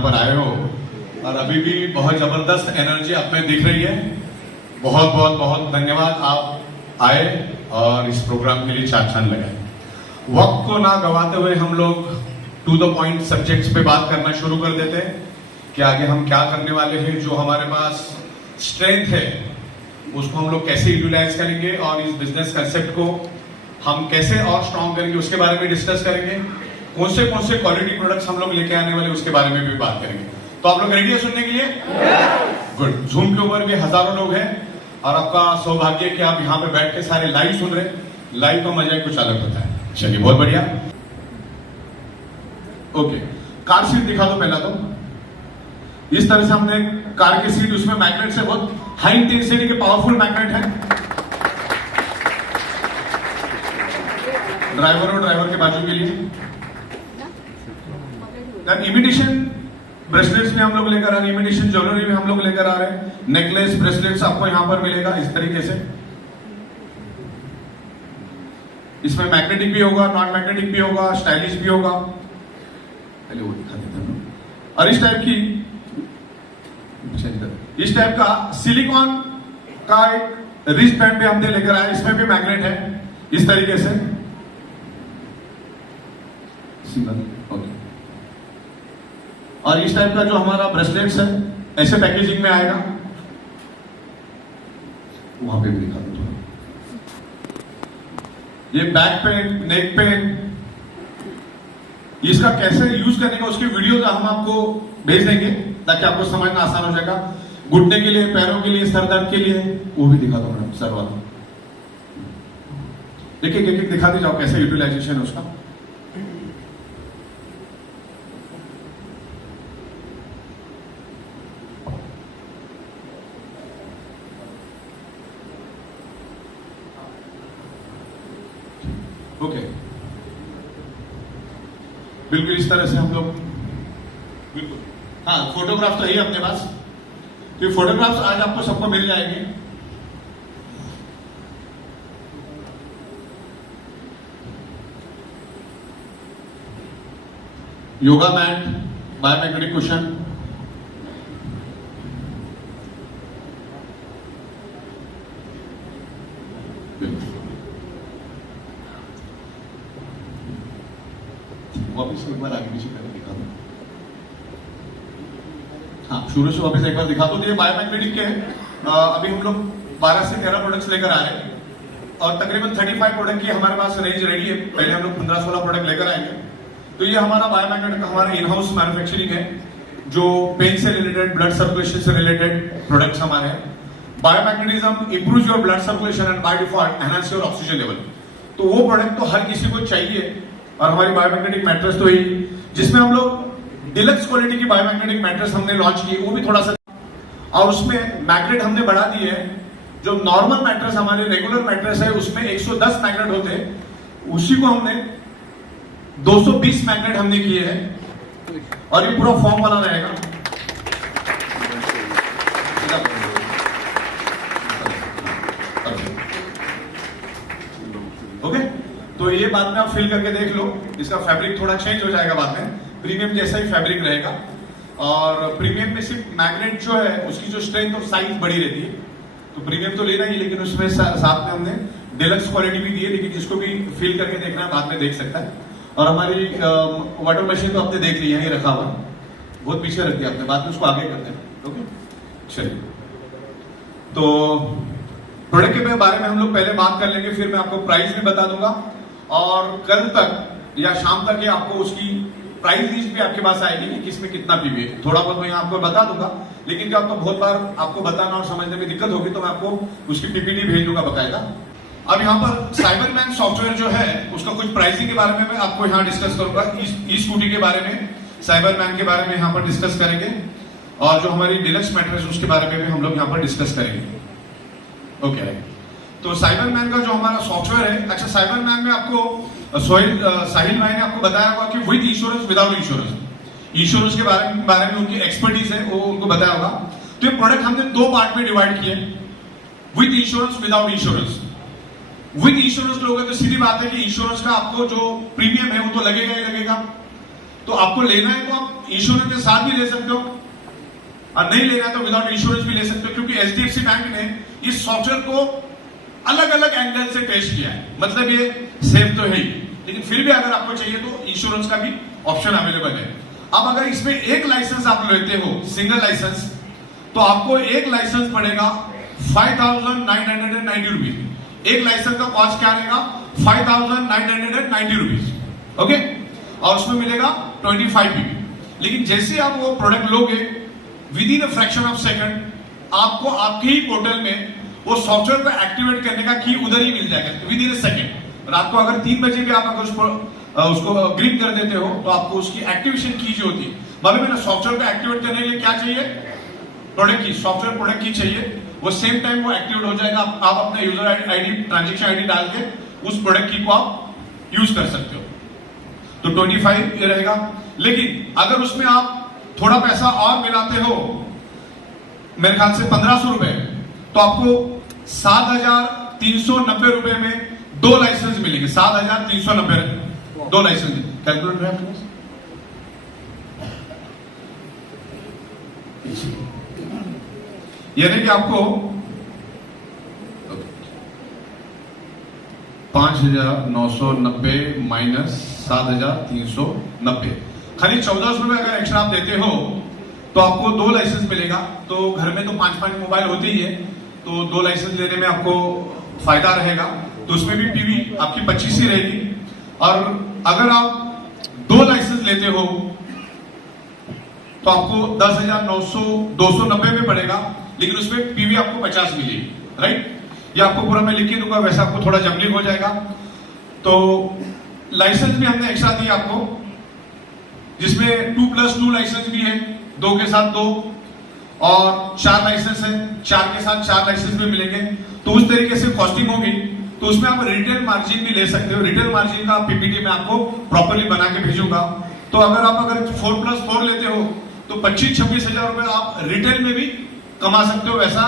यहाँ पर आए हो और अभी भी बहुत जबरदस्त एनर्जी आप में दिख रही है। बहुत बहुत बहुत धन्यवाद, आप आए और इस प्रोग्राम के लिए 4 चांद लगाए। वक्त को ना गवाते हुए हम लोग टू द पॉइंट सब्जेक्ट्स पे बात करना शुरू कर देते हैं कि आगे हम क्या करने वाले हैं। जो हमारे पास स्ट्रेंथ है उसको हम लोग कैसे यूटिलाइज करेंगे और इस बिजनेस कंसेप्ट को हम कैसे और स्ट्रॉन्ग करेंगे उसके बारे में डिस्कस करेंगे। कौन से क्वालिटी प्रोडक्ट्स हम लोग लेके आने वाले उसके बारे में भी बात करेंगे। तो आप लोग रेडी है सुनने के लिए? गुड। जूम के ऊपर भी हजारों लोग हैं और आपका सौभाग्य है कि आप यहाँ पे बैठ के सारे लाइव सुन रहे हैं। लाइव का मजा ही कुछ अलग होता है। चलिए बहुत बढ़िया। ओके, कार सीट दिखा दो पहला। तो इस तरह से हमने कार की सीट, उसमें मैग्नेट से बहुत हाई इंटेंसिटी के पावरफुल मैग्नेट है। ड्राइवर और ड्राइवर के बाजू के लिए इमिटेशन ब्रेसलेट्स में हम लोग लेकर आ रहे हैं, इमिटेशन ज्वेलरी में हम लोग लेकर आ रहे हैं। नेकलेस ब्रेसलेट्स आपको यहां पर मिलेगा इस तरीके से। इसमें मैग्नेटिक भी होगा, नॉन मैग्नेटिक भी होगा, स्टाइलिश भी होगा। पहले वो दिखा देता हूं। और इस टाइप का सिलिकॉन का एक रिस्ट बैंड भी हमने लेकर आया, इसमें भी मैग्नेट है इस तरीके से। ओके। और इस टाइप का जो हमारा ब्रेसलेट्स है ऐसे पैकेजिंग में आएगा। वहां पे भी दिखा दो। ये बैक पेन, नेक पेन, इसका कैसे यूज करने का उसकी वीडियो हम आपको भेज देंगे ताकि आपको समझना आसान हो जाएगा। घुटने के लिए, पैरों के लिए, सर दर्द के लिए, वो भी दिखा दो मैडम। सर वाला देखिए, एक दिखा दी जाओ कैसे यूटिलाइजेशन है उसका। ओके, बिल्कुल इस तरह से हम लोग, बिल्कुल। हाँ, फोटोग्राफ तो है ही अपने पास। तो फोटोग्राफ्स आज आपको सबको मिल जाएंगे। योगा मैट, बायोमैग्नेटिक कुशन, वापिस एक बार आगे पीछे करके दिखा दो। हाँ, शुरू से वापिस एक बार दिखा दो। ये बायोमैग्नेटिक के अभी हम लोग 12 से 13 प्रोडक्ट्स लेकर आ रहे हैं और तकरीबन 35 प्रोडक्ट की हमारे पास रेंज रेडी है। पहले हम लोग 15-16 प्रोडक्ट लेकर आएंगे। तो ये हमारा बायोमैग्नेटिक का हमारा इन हाउस मैन्युफैक्चरिंग है, जो पेन से रिलेटेड, ब्लड सर्कुलेशन से रिलेटेड प्रोडक्ट्स हमारे हैं। Biomagnetism improves your blood circulation and by default enhance your oxygen level. तो वो प्रोडक्ट तो हर किसी को चाहिए। और हमारी बायोमैग्नेटिक मैट्रेस तो ही, जिसमें हम लोग डिलक्स क्वालिटी की बायोमैग्नेटिक मैट्रेस हमने लॉन्च की, वो भी थोड़ा सा, और उसमें मैग्नेट हमने बढ़ा दिए है। जो नॉर्मल मैट्रेस हमारे रेगुलर मैट्रेस है उसमें 110 मैग्नेट होते हैं, उसी को हमने 220 मैग्नेट हमने किए हैं और ये पूरा फॉर्म वाला रहेगा। ओके, तो ये बाद में आप फिल करके देख लो। इसका फैब्रिक थोड़ा चेंज हो जाएगा बाद में, प्रीमियम जैसा ही फैब्रिक रहेगा। और प्रीमियम में सिर्फ मैग्नेट जो है उसकी जो स्ट्रेंथ और साइज बड़ी रहती है, तो प्रीमियम तो लेना ही, लेकिन उसमें साथ में हमने डिलक्स क्वालिटी भी दी है। लेकिन जिसको भी फील करके देखना है बाद में देख सकता है। और हमारी वाटर मशीन तो आपने देख ली, यहीं रखा हुआ, बहुत पीछे रख दिया आपने, बाद में उसको आगे करते हैं। ओके, चलिए। तो प्रोडक्ट के बारे में हम लोग पहले बात कर लेंगे, फिर मैं आपको प्राइस भी बता दूंगा और कल तक या शाम तक ये आपको उसकी प्राइस लिस्ट भी आपके पास आएगी कि किसमें कितना पीवी है। थोड़ा बहुत मैं यहाँ आपको बता दूंगा, लेकिन क्या आपको बहुत बार आपको बताना और समझने में दिक्कत होगी, तो मैं आपको उसकी पीपीटी भेज दूंगा बकायदा। अब यहाँ पर साइबरमैन सॉफ्टवेयर जो है उसका कुछ प्राइसिंग के बारे में मैं आपको यहाँ डिस्कस करूंगा। ई स्कूटी के बारे में, साइबरमैन के बारे में यहाँ पर डिस्कस करेंगे और जो हमारी डिलक्स मैट्रेस उसके बारे में भी हम लोग यहाँ पर डिस्कस करेंगे। ओके, तो साइबरमैन का जो हमारा सॉफ्टवेयर है, अच्छा साइबरमैन में आपको साहिल भाई ने आपको बताया होगा कि with insurance, without insurance, insurance के बारे में उनकी एक्सपर्टीज है, वो उनको बताया होगा। तो ये प्रोडक्ट हमने 2 पार्ट में डिवाइड किए, with insurance, without insurance. With insurance लोगे तो सीधी बात है कि इंश्योरेंस का आपको जो प्रीमियम है वो तो लगेगा ही लगेगा, तो आपको लेना है तो आप इंश्योरेंस के साथ भी ले सकते हो, और नहीं लेना है तो विदाउट इंश्योरेंस भी ले सकते हो, क्योंकि एचडीएफसी बैंक ने इस सॉफ्टवेयर को अलग अलग एंगल से टेस्ट किया है। मतलब ये सेफ तो है ही, लेकिन फिर भी अगर आपको चाहिए तो इंश्योरेंस का भी ऑप्शन अवेलेबल है। अब अगर इसमें एक लाइसेंस आप लेते हो, सिंगल लाइसेंस, तो आपको एक लाइसेंस पड़ेगा 5,990 रुपीज। एक लाइसेंस का कॉस्ट क्या रहेगा? 5,990 रुपीज। ओके, और उसमें मिलेगा 25 पीबी। लेकिन जैसे आप वो प्रोडक्ट लोगे, with in a fraction of second आपको आपके ही पोर्टल में वो सॉफ्टवेयर को एक्टिवेट करने का की उधर ही मिल जाएगा विद इन अ सेकंड। रात को अगर 3 बजे भी आप अगर उसको ग्रीन कर देते हो तो आपको उसकी एक्टिवेशन की जो होती है, मालूम है ना, सॉफ्टवेयर को एक्टिवेट करने के लिए क्या चाहिए? प्रोडक्ट की, सॉफ्टवेयर प्रोडक्ट की चाहिए, वो सेम टाइम वो एक्टिवेट हो जाएगा। आप अपने यूजर आईडी, ट्रांजैक्शन आईडी डाल के उस प्रोडक्ट की को आप यूज कर सकते हो। तो 25 ये रहेगा। लेकिन अगर उसमें आप थोड़ा पैसा और मिलाते हो, मेरे ख्याल से 1500 रुपए, तो आपको 7,390 रुपए में 2 लाइसेंस मिलेंगे। 7,390 2 लाइसेंस। कैलकुलेटर है आपके पास? यानी कि आपको 5,990 माइनस 7,390, खाली 1400 रुपए अगर एक्स्ट्रा आप देते हो तो आपको 2 लाइसेंस मिलेगा। तो घर में तो 5-5 मोबाइल होते ही है, तो 2 लाइसेंस लेने में आपको फायदा रहेगा। तो उसमें भी पीवी आपकी 25 ही रहेगी। और अगर आप 2 लाइसेंस लेते हो तो आपको 10,290 में पड़ेगा, लेकिन उसमें पीवी आपको 50 मिलेगी। राइट, ये आपको पूरा मैं लिख के दूंगा, वैसे आपको थोड़ा जमलिंग हो जाएगा। तो लाइसेंस भी हमने एक्स्ट्रा दिया आपको, जिसमें 2+2 लाइसेंस भी है, 2 के साथ 2, और 4 लाइसेंस है, 4 के साथ 4 लाइसेंस भी मिलेंगे। तो उस तरीके से कॉस्टिंग होगी। तो उसमें आप रिटेल मार्जिन भी ले सकते हो। रिटेल मार्जिन का पीपीटी में आपको प्रॉपर्ली बना के भेजूंगा। तो अगर आप 4+4 लेते हो तो 25-26 हजार रुपए आप रिटेल में भी कमा सकते हो। वैसा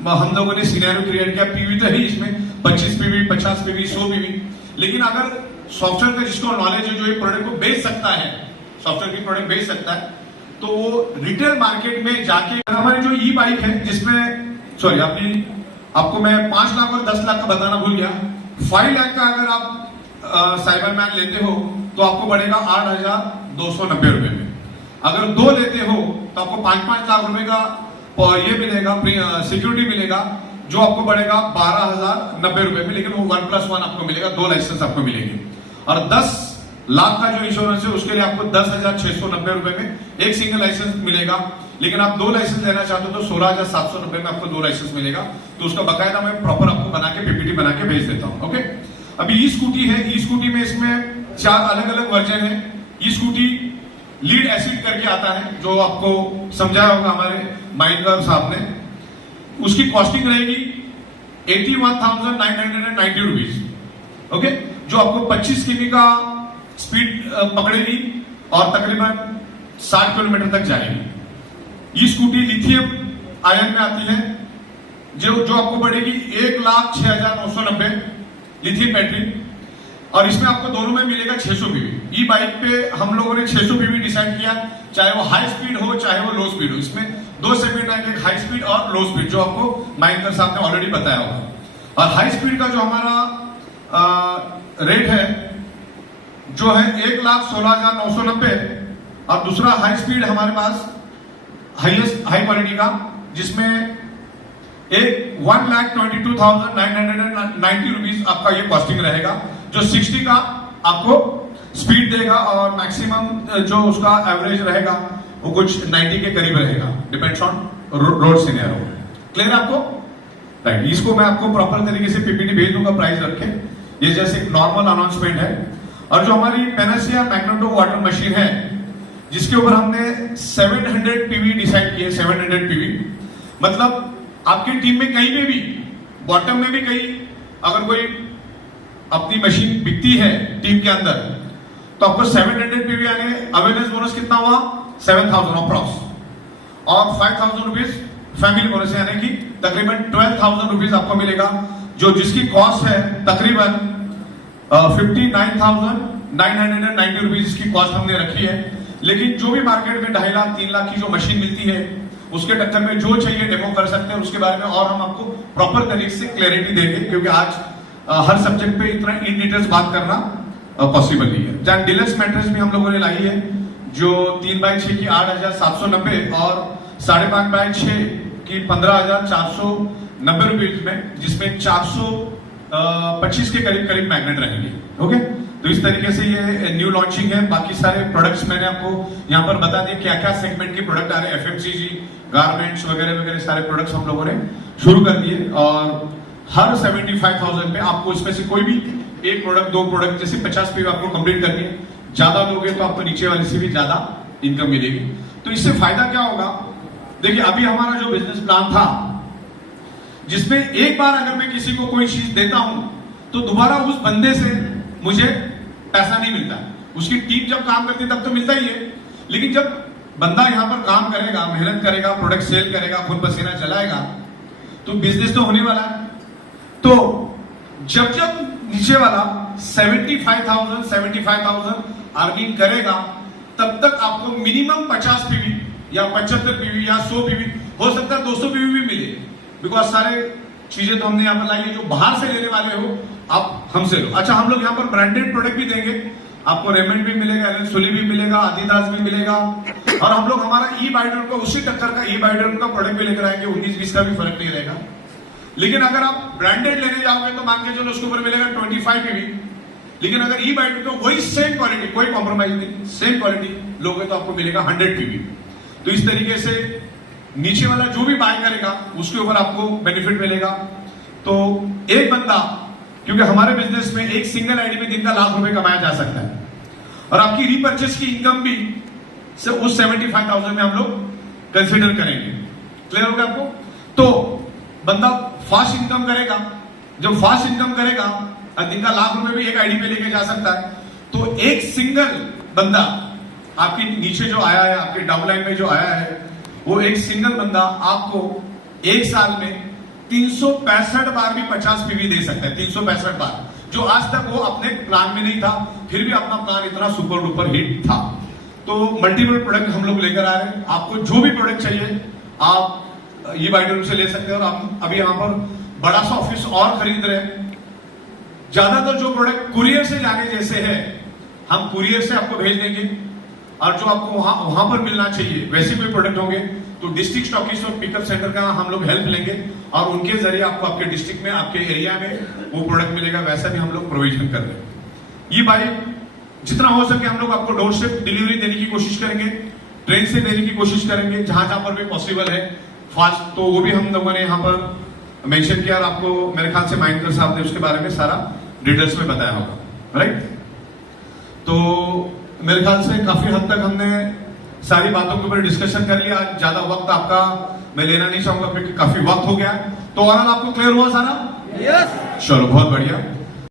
हम लोगों ने सिनेरियो क्रिएट किया। पीवी तो है इसमें 25 पीवी, 50 पीवी, 100 पीवी। लेकिन अगर सॉफ्टवेयर का जिसको नॉलेज है, जो ये प्रोडक्ट को बेच सकता है, सॉफ्टवेयर की प्रोडक्ट बेच सकता है, तो वो रिटेल मार्केट में जाके, हमारी जो ई बाइक है जिसमें, सॉरी आपको मैं 5 लाख और 10 लाख का बताना भूल गया। 5 लाख का अगर आप साइबर मैन लेते हो तो आपको पड़ेगा 8,290 रुपए में। अगर 2 लेते हो तो आपको 5-5 लाख रुपए का ये मिलेगा, सिक्योरिटी मिलेगा, जो आपको पड़ेगा 12,090 रुपए में। लेकिन वो 1+1 आपको मिलेगा, 2 लाइसेंस आपको मिलेंगे। और 10 लाख का जो इंश्योरेंस है उसके लिए आपको 10,690 रुपए में एक सिंगल लाइसेंस मिलेगा। लेकिन आप 2 लाइसेंस लेना चाहते हो तो 16,790 में आपको 2 लाइसेंस मिलेगा। तो उसका बकायदा मैं प्रॉपर आपको बना के पीपीटी बना के भेज देता हूं। ओके, अभी ई स्कूटी है। ई स्कूटी में इसमें 4 अलग अलग वर्जन है। ई स्कूटी लीड एसिड करके आता है, जो आपको समझाया होगा हमारे माइंडर साहब ने। उसकी कॉस्टिंग रहेगी 81,990 रुपीज। ओके, जो आपको 25 किमी का स्पीड पकड़ेगी और तकरीबन 60 किलोमीटर तक जाएगी। ये स्कूटी लिथियम आयन में आती है, जो आपको पड़ेगी 1,06,990 लिथियम बैटरी। और इसमें आपको दोनों में मिलेगा 600 पीवी। ई बाइक पे हम लोगों ने 600 पीवी डिसाइड किया, चाहे वो हाई स्पीड हो चाहे वो लो स्पीड हो। इसमें 2 सेगमेंट आएंगे, एक हाई स्पीड और लो स्पीड, जो आपको माइंकर साहब ने ऑलरेडी बताया होगा। और हाई स्पीड का जो हमारा रेट है जो है 1,16,990, और दूसरा हाई स्पीड हमारे पास हाई क्वालिटी का, जिसमें एक 1,22,990 रुपीज आपका ये कॉस्टिंग रहेगा, जो 60 का आपको स्पीड देगा और मैक्सिमम जो उसका एवरेज रहेगा वो कुछ 90 के करीब रहेगा, depends on road scenario. Clear आपको? राइट, इसको मैं आपको प्रॉपर तरीके से पीपीटी भेज दूंगा प्राइस रख के। ये जैसे एक नॉर्मल अनाउंसमेंट है। और जो हमारी पेनासिया मैग्नेटो वाटर मशीन है, जिसके ऊपर हमने 700 पीवी डिसाइड किए। 700 पीवी मतलब आपकी टीम में कहीं में भी, बॉटम में भी कहीं अगर कोई अपनी मशीन बिकती है टीम के अंदर, तो आपको 700 पीवी आने। अवेयरनेस बोनस कितना हुआ? 7,000 अप्रॉक्स, और 5,000 रुपीज फैमिली बोनस, यानी कि तकरीबन 12,000 रुपीज आपको मिलेगा, जो जिसकी कॉस्ट है तकरीबन 59,990 रुपीज की कॉस्ट हमने रखी है। लेकिन जो भी मार्केट में 2.5 लाख 3 लाख की जो मशीन मिलती है उसके टक्कर में जो चाहिए डेमो कर सकते हैं, उसके बारे में और हम आपको प्रॉपर तरीके से क्लैरिटी देंगे, क्योंकि आज हर सब्जेक्ट पे इतना इन डिटेल्स बात करना पॉसिबल नहीं है। जहाँ डिलक्स मैट्रेस भी हम लोगों ने लाई है जो 3x6 की 8,790 और 5.5x6 की 15,490 रुपीज में, जिसमें 425 के करीब करीब मैग्नेट रहेंगे। ओके, तो इस तरीके से ये न्यू लॉन्चिंग है। बाकी सारे प्रोडक्ट्स मैंने आपको यहाँ पर बता दिए क्या क्या सेगमेंट के प्रोडक्ट आ रहे हैं, FMCG, गारमेंट्स वगैरह वगैरह सारे प्रोडक्ट्स हम लोगों ने शुरू कर दिए। और हर 75,000 पे आपको इसमें से कोई भी एक प्रोडक्ट 2 प्रोडक्ट जैसे 50 पे आपको कंप्लीट करनी है, ज्यादा लोगे तो आपको नीचे वाले से भी ज्यादा इनकम मिलेगी। तो इससे फायदा क्या होगा, देखिए अभी हमारा जो बिजनेस प्लान था जिसमें एक बार अगर मैं किसी को कोई चीज देता हूं तो दोबारा उस बंदे से मुझे पैसा नहीं मिलता। उसकी टीम जब काम करती है तब तो मिलता ही है, लेकिन जब बंदा यहां पर काम करेगा, मेहनत करेगा, प्रोडक्ट सेल करेगा, खून पसीना चलाएगा, तो बिजनेस तो होने वाला है। तो जब जब नीचे वाला 75,000 अर्निंग करेगा तब तक आपको मिनिमम 50 पीवी या 75 पीवी या 100 पीवी, हो सकता है 200 पीवी भी मिले, बिकॉज सारे चीजें तो हमने यहाँ पर लाई है। जो बाहर से लेने वाले हो आप हमसे लो। अच्छा, हम लोग यहाँ पर ब्रांडेड प्रोडक्ट भी देंगे आपको, रेमंड भी मिलेगा, एलन सोली भी मिलेगा, आदिदास भी मिलेगा, और हम लोग हमारा ई बाइडर का उसी टक्कर का ई बाइडर का प्रोडक्ट भी लेकर आएंगे। 19-20 का भी फर्क नहीं रहेगा। लेकिन अगर आप ब्रांडेड लेने जाओगे तो मान के चलो उसके ऊपर मिलेगा 25 पीवी, लेकिन अगर ई बाइडर को वही सेम क्वालिटी, कोई कॉम्प्रोमाइज नहीं, सेम क्वालिटी लोगे तो आपको मिलेगा 100 पीवी। तो इस तरीके से नीचे वाला जो भी बाय करेगा उसके ऊपर आपको बेनिफिट मिलेगा। तो एक बंदा, क्योंकि हमारे बिजनेस में एक सिंगल आईडी में दिन का ₹1,00,000 कमाया जा सकता है, और आपकी रीपर्चेस की इनकम भी से उस 75,000 में हम लोग कंसिडर करेंगे। क्लियर होगा आपको? तो बंदा फास्ट इनकम करेगा, जब फास्ट इनकम करेगा दिन का ₹1,00,000 भी एक आईडी पे लेके जा सकता है। तो एक सिंगल बंदा आपके नीचे जो आया है, आपके डाउनलाइन में जो आया है, वो एक सिंगल बंदा आपको एक साल में 365 बार भी 50 पीवी दे सकता है। 365 बार, जो आज तक वो अपने प्लान में नहीं था, फिर भी अपना प्लान इतना सुपर डुपर हिट था। तो मल्टीपल प्रोडक्ट हम लोग लेकर आ रहे हैं। आपको जो भी प्रोडक्ट चाहिए आप ये बाइडर से ले सकते हैं। और हम अभी यहाँ पर बड़ा सा ऑफिस और खरीद रहे हैं। ज्यादातर जो प्रोडक्ट कुरियर से जाने जैसे है हम कुरियर से आपको भेज देंगे, और जो आपको वहां पर मिलना चाहिए वैसे कोई प्रोडक्ट होंगे तो डिस्ट्रिक्ट स्टॉकिस्ट और पिकअप सेंटर का हम लोग हेल्प लेंगे, और उनके जरिए आपको आपके डिस्ट्रिक्ट में, आपके एरिया में वो प्रोडक्ट मिलेगा। वैसा भी हम लोग प्रोविजन कर रहे हैं। ये बाइक जितना हो सके हम लोग आपको डोर स्टेप डिलीवरी देने की कोशिश करेंगे, ट्रेन से देने की कोशिश करेंगे, जहां जहां पर भी पॉसिबल है फास्ट, तो वो भी हम लोगों ने यहाँ पर मेंशन किया। और आपको मेरे ख्याल से माइंडकर साहब ने उसके बारे में सारा डिटेल्स में बताया होगा, राइट? तो मेरे ख्याल से काफी हद तक हमने सारी बातों के ऊपर डिस्कशन कर लिया। आज ज्यादा वक्त आपका मैं लेना नहीं चाहूंगा क्योंकि काफी वक्त हो गया। तो ओवरऑल आपको क्लियर हुआ सारा? यस। चलो, बहुत बढ़िया।